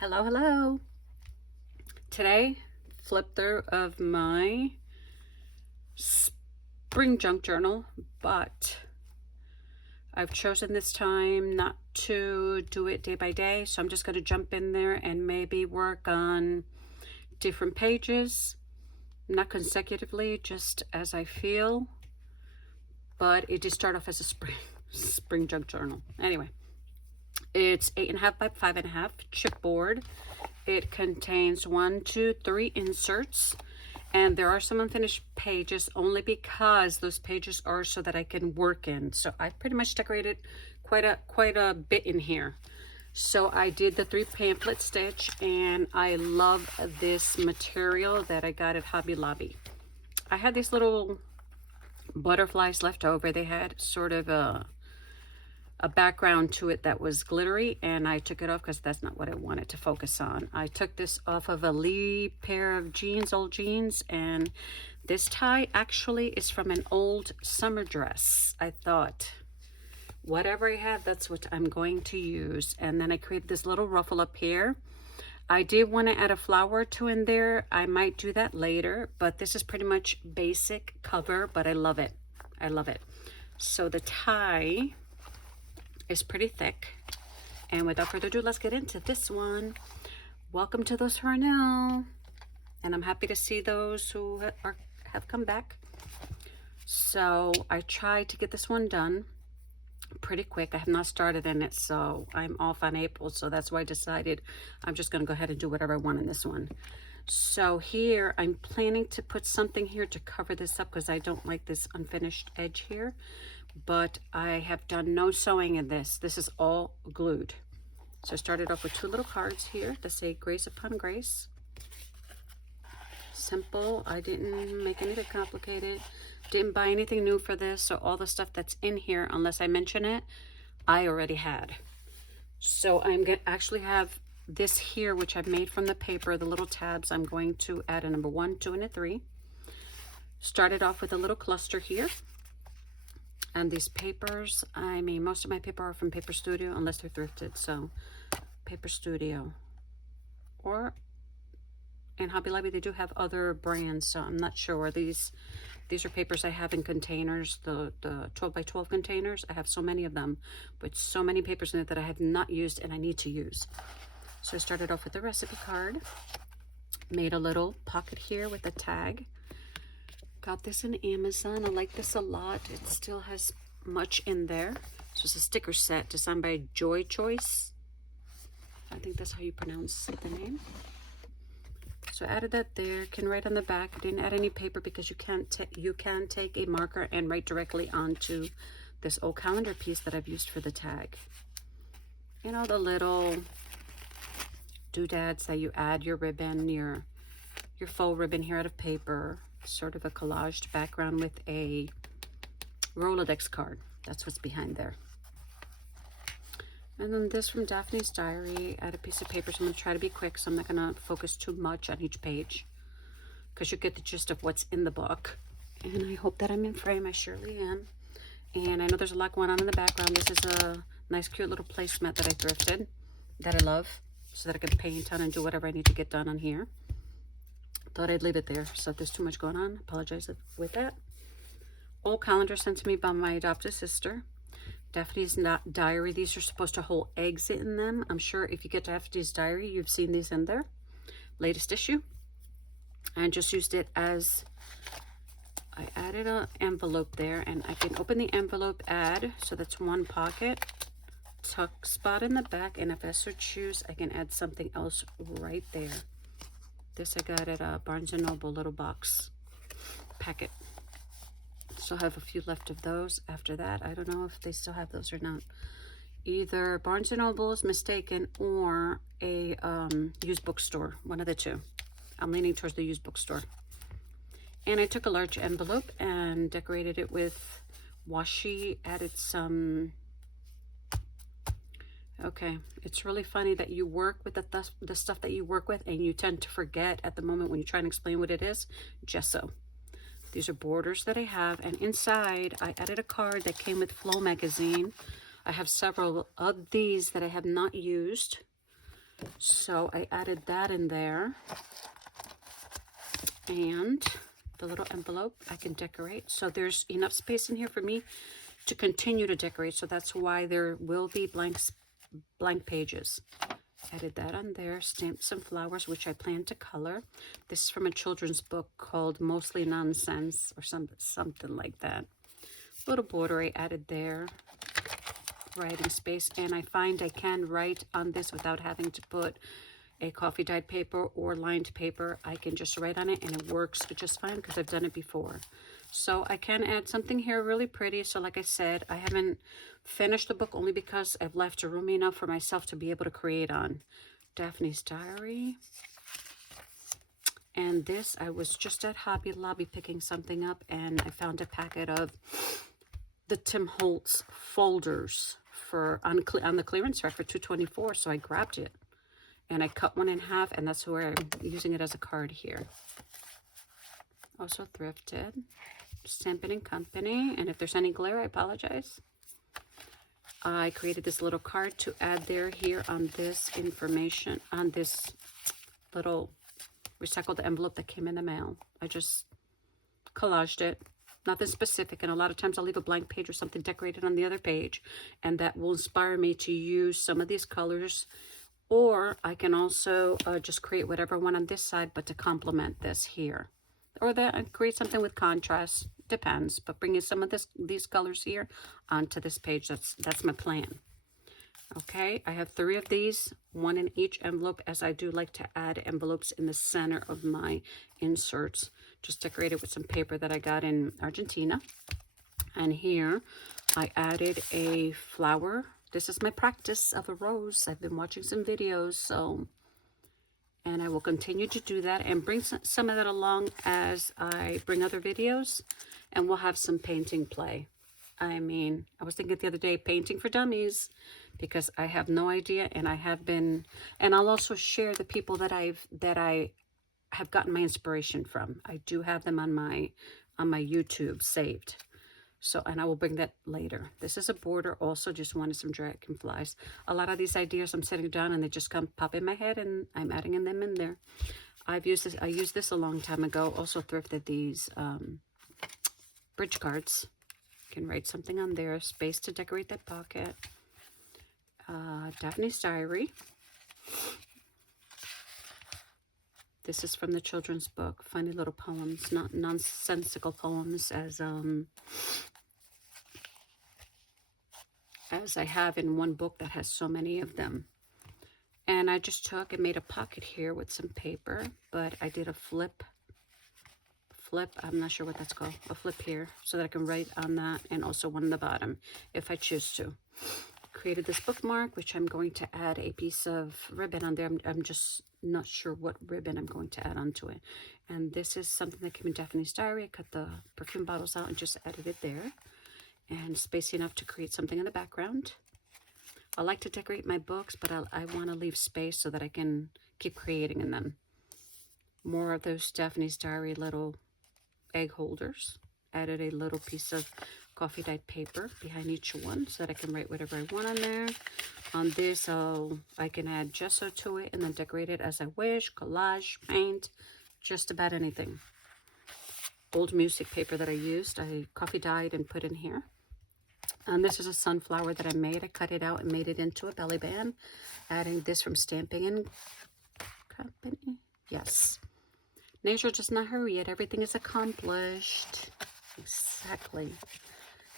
Hello, hello. Today, flip through of my spring junk journal, but I've chosen this time not to do it day by day, so I'm just going to jump in there and maybe work on different pages, not consecutively, just as I feel, but it did start off as a spring junk journal. Anyway, it's 8.5 by 5.5 chipboard. It contains 1, 2, 3 inserts, and there are some unfinished pages only because those pages are so that I can work in. So I pretty much decorated quite a bit in here. So I did the 3 pamphlet stitch, and I love this material that I got at Hobby Lobby. I had these little butterflies left over. They had sort of a background to it that was glittery, and I took it off because that's not what I wanted to focus on. I took this off of a Lee pair of jeans, old jeans, and this tie actually is from an old summer dress. I thought, whatever I had, that's what I'm going to use. And then I created this little ruffle up here. I did want to add a flower or two in there. I might do that later, but this is pretty much basic cover, but I love it. I love it. So the tie is pretty thick, and without further ado, let's get into this one. Welcome to those who are new, and I'm happy to see those who have come back. So I tried to get this one done pretty quick. I have not started in it, so I'm off on April, so that's why I decided I'm just going to go ahead and do whatever I want in this one. So here I'm planning to put something here to cover this up because I don't like this unfinished edge here, but I have done no sewing in this. This is all glued. So I started off with 2 little cards here that say Grace Upon Grace. Simple. I didn't make anything complicated. Didn't buy anything new for this, so all the stuff that's in here, unless I mention it, I already had. So I'm going to actually have this here, which I've made from the paper, the little tabs. I'm going to add a number 1, 2, and a 3. Started off with a little cluster here. And these papers, I mean, most of my paper are from Paper Studio, unless they're thrifted. So Paper Studio, or in Hobby Lobby, they do have other brands, so I'm not sure. These are papers I have in containers, the 12 by 12 containers. I have so many of them, but so many papers in it that I have not used and I need to use. So I started off with the recipe card, made a little pocket here with a tag. Got this in Amazon. I like this a lot. It still has much in there. So it's a sticker set designed by Joy Choice. I think that's how you pronounce the name. So I added that there. Can write on the back. I didn't add any paper because you can take a marker and write directly onto this old calendar piece that I've used for the tag. You know, the little doodads that you add your ribbon, your faux ribbon here out of paper. Sort of a collaged background with a Rolodex card. That's what's behind there. And then this from Daphne's Diary. Add a piece of paper, so I'm going to try to be quick, so I'm not going to focus too much on each page because you get the gist of what's in the book. And I hope that I'm in frame. I surely am. And I know there's a lot going on in the background. This is a nice, cute little placemat that I thrifted that I love, so that I can paint on and do whatever I need to get done on here. Thought I'd leave it there. So if there's too much going on, apologize with that. Old calendar sent to me by my adopted sister. Daphne's Diary. These are supposed to hold eggs in them. I'm sure if you get Daphne's Diary, you've seen these in there. Latest issue. And just used it as, I added an envelope there, and I can open the envelope, add, so that's 1 pocket, tuck spot in the back, and if I so choose, I can add something else right there. This I got at Barnes & Noble, little box packet. Still have a few left of those after that. I don't know if they still have those or not. Either Barnes & Noble is mistaken or a used bookstore, one of the two. I'm leaning towards the used bookstore. And I took a large envelope and decorated it with washi, added some... Okay, it's really funny that you work with the stuff that you work with and you tend to forget at the moment when you try and explain what it is. Gesso. These are borders that I have, and inside I added a card that came with Flow magazine. I have several of these that I have not used. So I added that in there. And the little envelope I can decorate. So there's enough space in here for me to continue to decorate. So that's why there will be blank pages. Added that on there. Stamped some flowers, which I plan to color. This is from a children's book called Mostly Nonsense or something like that. Little border I added there. Writing space. And I find I can write on this without having to put a coffee dyed paper or lined paper. I can just write on it and it works just fine because I've done it before. So I can add something here really pretty. So like I said, I haven't finished the book only because I've left room enough for myself to be able to create on. Daphne's Diary. And this, I was just at Hobby Lobby picking something up and I found a packet of the Tim Holtz folders for on the clearance rack for $2.24. So I grabbed it. And I cut one in half, and that's where I'm using it as a card here. Also thrifted. Stampin' & Company. And if there's any glare, I apologize. I created this little card to add there here on this information, on this little recycled envelope that came in the mail. I just collaged it. Nothing specific. And a lot of times I'll leave a blank page or something decorated on the other page. And that will inspire me to use some of these colors. Or I can also just create whatever I want on this side, but to complement this here. Or that I create something with contrast, depends. But bringing some of these colors here onto this page, that's my plan. Okay, I have 3 of these, 1 in each envelope, as I do like to add envelopes in the center of my inserts. Just decorated with some paper that I got in Argentina. And here I added a flower. This is my practice of a rose. I've been watching some videos, so, and I will continue to do that and bring some of that along as I bring other videos, and we'll have some painting play. I mean, I was thinking the other day, painting for dummies, because I have no idea, and I have been, and I'll also share the people that I have gotten my inspiration from. I do have them on my YouTube saved. So, and I will bring that later. This is a border also, just wanted some dragonflies. A lot of these ideas I'm sitting down and they just come pop in my head and I'm adding them in there. I used this a long time ago. Also thrifted these bridge cards. You can write something on there. Space to decorate that pocket. Daphne's Diary. This is from the children's book. Funny little poems, not nonsensical poems as I have in one book that has so many of them. And I just took and made a pocket here with some paper, but I did a flip, I'm not sure what that's called, a flip here, so that I can write on that, and also one on the bottom, if I choose to. Created this bookmark, which I'm going to add a piece of ribbon on there. I'm just not sure what ribbon I'm going to add onto it. And this is something that came in Daphne's Diary. I cut the perfume bottles out and just added it there. And space enough to create something in the background. I like to decorate my books, but I want to leave space so that I can keep creating in them. More of those Daphne's Diary little egg holders. Added a little piece of coffee dyed paper behind each one so that I can write whatever I want on there. On this, I can add gesso to it and then decorate it as I wish. Collage, paint, just about anything. Old music paper that I used, I coffee dyed and put in here. And this is a sunflower that I made. I cut it out and made it into a belly band. Adding this from Stampin' & Company. Yes. Nature does not hurry yet. Everything is accomplished. Exactly.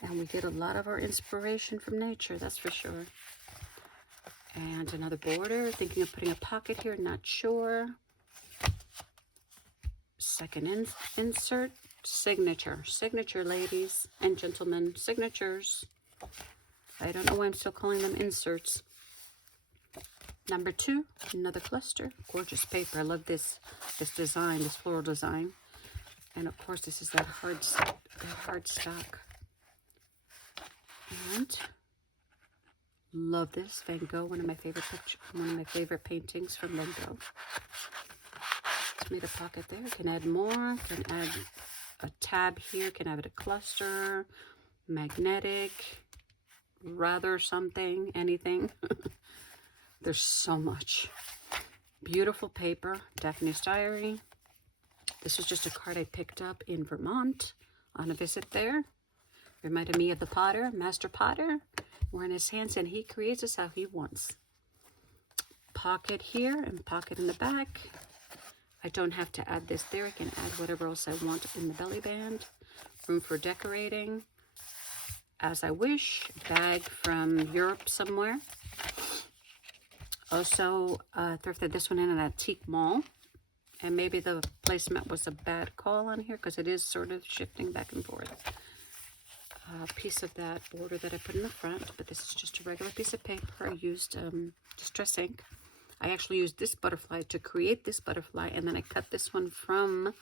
And we get a lot of our inspiration from nature, that's for sure. And another border. Thinking of putting a pocket here, not sure. Second insert. Signature. Signature, ladies and gentlemen. Signatures. I don't know why I'm still calling them inserts. Number 2, another cluster. Gorgeous paper. I love this design, this floral design. And of course, this is that hard stock. And love this Van Gogh, one of my favorite paintings from Van Gogh. Just made a pocket there. Can add more. Can add a tab here. Can add a cluster, magnetic, rather something, anything. There's so much. Beautiful paper, Daphne's Diary. This was just a card I picked up in Vermont on a visit there. Reminded me of the potter, Master Potter. We're in his hands and he creates us how he wants. Pocket here and pocket in the back. I don't have to add this there. I can add whatever else I want in the belly band. Room for decorating as I wish. Bag from Europe somewhere. Also thrifted this one in an antique mall. And maybe the placement was a bad call on here because it is sort of shifting back and forth. A piece of that border that I put in the front, but this is just a regular piece of paper. I used Distress ink. I actually used this butterfly to create this butterfly, and then I cut this one from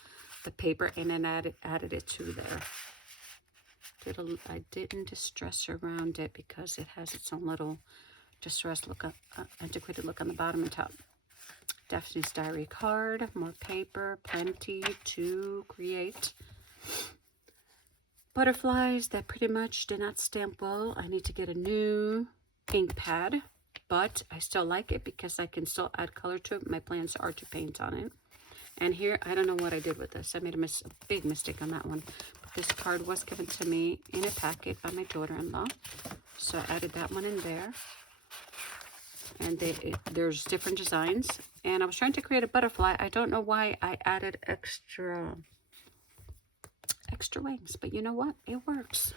the paper and then added it to there. I didn't distress around it because it has its own little distress look, antiquated look on the bottom and top. Daphne's Diary card, more paper, plenty to create. Butterflies that pretty much did not stamp well. I need to get a new ink pad, but I still like it because I can still add color to it. My plans are to paint on it. And here, I don't know what I did with this. I made a big mistake on that one. But this card was given to me in a packet by my daughter-in-law. So I added that one in there. And there's different designs. And I was trying to create a butterfly. I don't know why I added extra wings. But you know what? It works.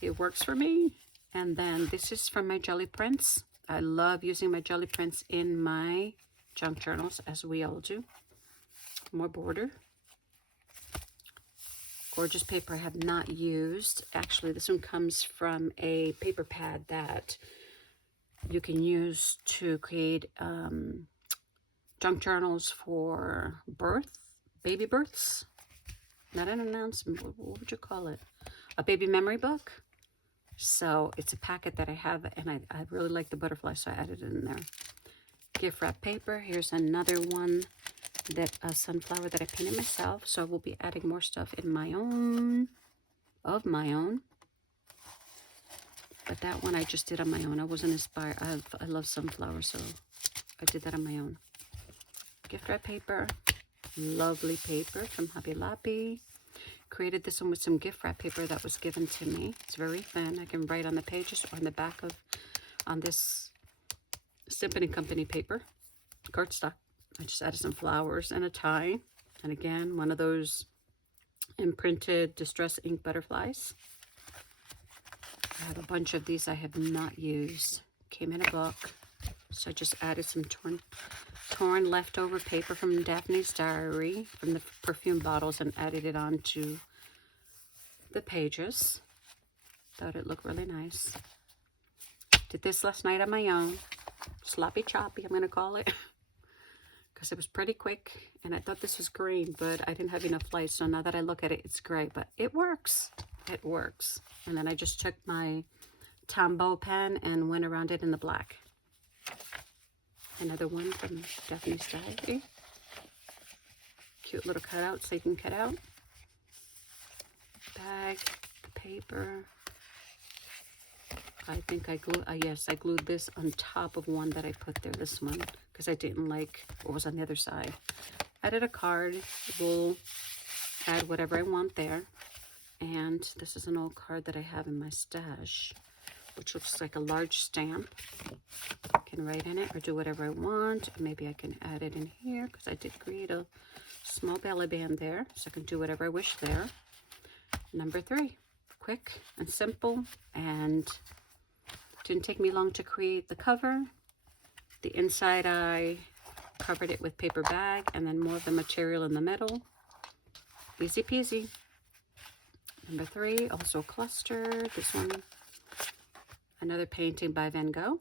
It works for me. And then this is from my Gelly Prints. I love using my Gelly Prints in my junk journals, as we all do. More border. Gorgeous paper I have not used. Actually, this one comes from a paper pad that you can use to create junk journals for baby births. Not an announcement, what would you call it? A baby memory book. So it's a packet that I have, and I really like the butterfly, so I added it in there. Gift wrap paper. Here's another one, that a sunflower that I painted myself. So I will be adding more stuff in my own, of my own. But that one I just did on my own. I wasn't inspired. I love sunflowers, so I did that on my own. Gift wrap paper. Lovely paper from Hobby Lobby. Created this one with some gift wrap paper that was given to me. It's very thin. I can write on the pages or on the back of, on this Stampin' & Company paper, cardstock. I just added some flowers and a tie. And again, one of those imprinted Distress ink butterflies. I have a bunch of these I have not used. Came in a book. So I just added some torn leftover paper from Daphne's Diary, from the perfume bottles, and added it onto the pages. Thought it looked really nice. Did this last night on my own. Sloppy choppy, I'm going to call it. Because it was pretty quick. And I thought this was green, but I didn't have enough light. So now that I look at it, it's gray. But it works. It works. And then I just took my Tombow pen and went around it in the black. Another one from Daphne's Diary. Cute little cutout so you can cut out. Bag, the paper. I think I glued this on top of one that I put there, this one, because I didn't like what was on the other side. Added a card. We'll add whatever I want there. And this is an old card that I have in my stash, which looks like a large stamp. I can write in it or do whatever I want. Maybe I can add it in here because I did create a small belly band there, so I can do whatever I wish there. Number 3, quick and simple, and didn't take me long to create the cover. The inside I covered it with paper bag and then more of the material in the middle. Easy peasy. Number 3, also a cluster. This one, another painting by Van Gogh.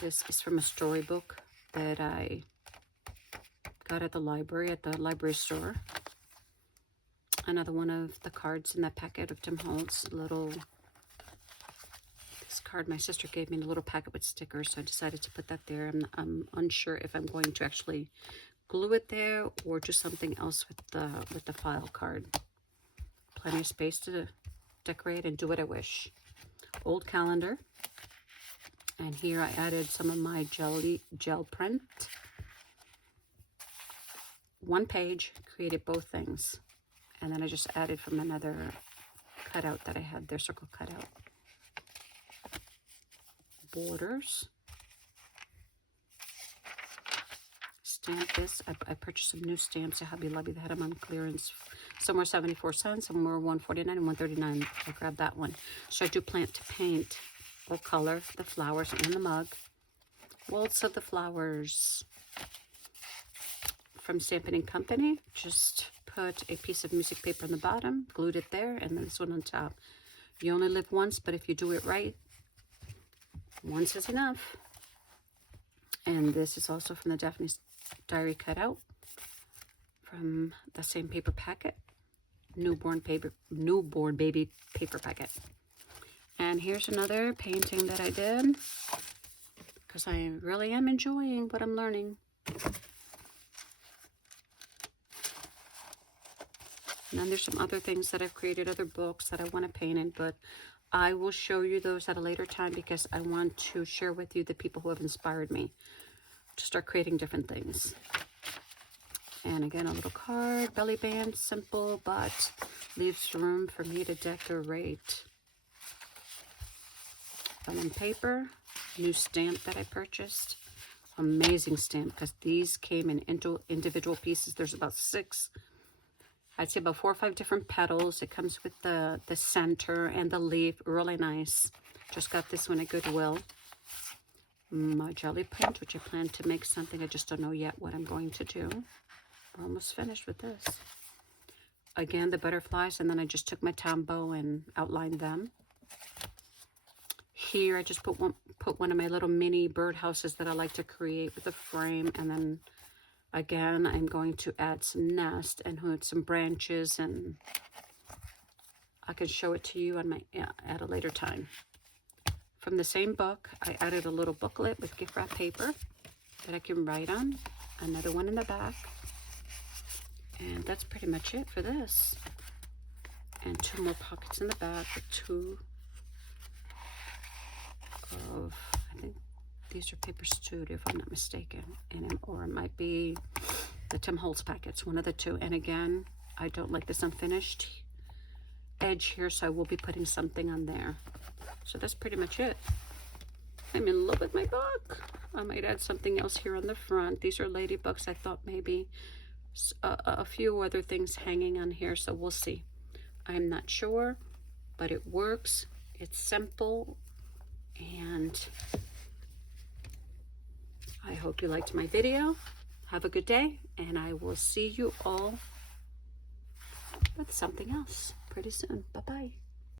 This is from a storybook that I got at the library store. Another one of the cards in that packet of Tim Holtz. This card my sister gave me in a little packet with stickers, so I decided to put that there. I'm unsure if I'm going to actually glue it there or do something else with the file card. Plenty of space to decorate and do what I wish. old calendar. And here I added some of my gel print. One page, created both things. And then I just added from another cutout that I had there, circle cutout. Borders. Stamp this. I purchased some new stamps at Hobby Lobby. They had them on clearance. Some were 74 cents, some were $1.49 and $1.39. I grabbed that one. So I do Plant to Paint or color the flowers in the mug. Waltz of the Flowers from Stampin' & Company. Just put a piece of music paper on the bottom, glued it there, and then this one on top. You only live once, but if you do it right, once is enough. And this is also from the Daphne's Diary cutout from the same paper packet. Newborn baby paper packet. And here's another painting that I did because I really am enjoying what I'm learning. And then there's some other things that I've created, other books that I want to paint in, but I will show you those at a later time because I want to share with you the people who have inspired me to start creating different things. And again, a little card, belly band, simple, but leaves room for me to decorate. Vellum paper, new stamp that I purchased. Amazing stamp because these came in individual pieces. There's about 6, I'd say about 4 or 5 different petals. It comes with the center and the leaf, really nice. Just got this one at Goodwill. My jelly print, which I plan to make something. I just don't know yet what I'm going to do. We're almost finished with this. Again, the butterflies, and then I just took my Tombow and outlined them. Here, I just put one of my little mini birdhouses that I like to create with a frame, and then again, I'm going to add some nest and some branches, and I can show it to you on at a later time. From the same book, I added a little booklet with gift wrap paper that I can write on. Another one in the back. And that's pretty much it for this. And 2 more pockets in the back with 2 of, I think these are Paper Studio if I'm not mistaken. Or it might be the Tim Holtz packets, one of the 2. And again, I don't like this unfinished edge here, so I will be putting something on there. So that's pretty much it. I'm in love with my book. I might add something else here on the front. These are ladybugs. I thought maybe a few other things hanging on here, so we'll see. I'm not sure, but it works. It's simple, and I hope you liked my video. Have a good day, and I will see you all with something else pretty soon. Bye-bye.